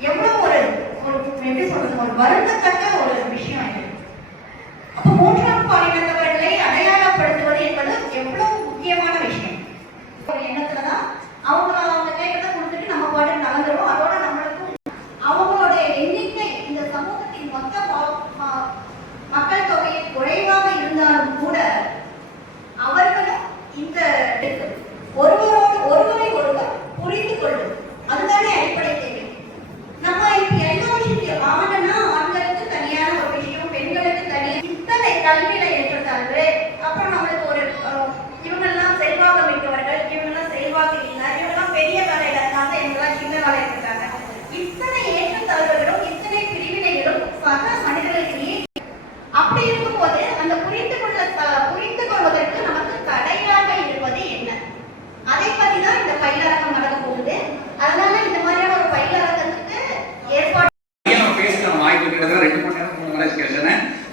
எவ்வளவு ஒரு எப்படி சொல்றது ஒரு வருந்தத்தக்க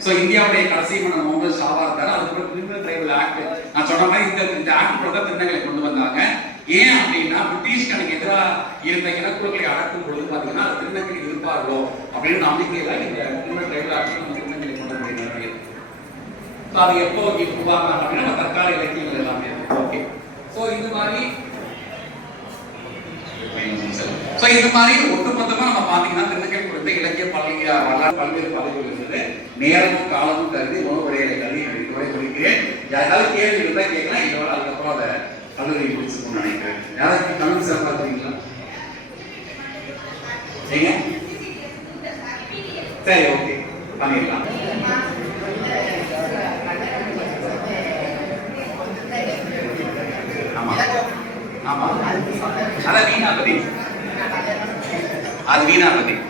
ஸோ இந்தியாவுடைய கடைசி மன்னர் முகமது ஷாவா இருக்காரு. அதுக்கப்புறம் கிரிமினல் ட்ரைபல் ஆக்ட் நான் சொன்ன மாதிரி இந்த இந்த ஆக்ட் கூட திருநங்களை கொண்டு வந்தாங்க. ஏன் அப்படின்னா பிரிட்டிஷ்கானுக்கு எதிராக இருந்த இனக்குழுக்களை அடக்கும் பொழுது பார்த்தீங்கன்னா அது திருநங்கை இருப்பார்களோ அப்படின்னு நம்பிக்கையில இந்த கிரிமினல் ட்ரைபல் ஆக்ட் நம்ம திருநங்கை கொண்டு வந்த ஸோ அது எப்போ உருவாங்க அப்படின்னா நம்ம தற்கால இலக்கியங்கள் எல்லாமே ஓகே ஸோ இது மாதிரி ஸோ இது மாதிரி ஒட்டுமொத்தமா நம்ம பார்த்தீங்கன்னா திருநங்கை குறித்த இலக்கிய பள்ளி வரலாறு பல்வேறு பதவிகள் இருந்தது. நேரமும் காலமும் கருதி உணவு உணவுடைய கல்வி உரை குறிக்கிறேன் யாராவது கேள்வி இருந்தால் கேட்கலாம். இதோட அதுக்கப்புறம் அதை கல்லூரி முடிச்சுக்கணும்னு நினைக்கிறேன். யாராவது தமிழ் சார் இருக்கீங்களா ஏங்க? சரி ஓகே. பண்ணிடலாம். ஆமா. ஆமா. அதான் வீணாபதி. அது வீணாபதி. ஈஸியோட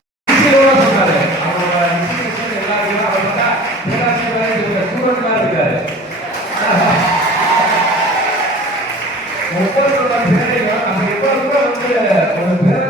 ஒவ்வொருத்தரோட பேரையும் நம்ம எப்ப கூட வந்து ஒரு பேராசிரியரே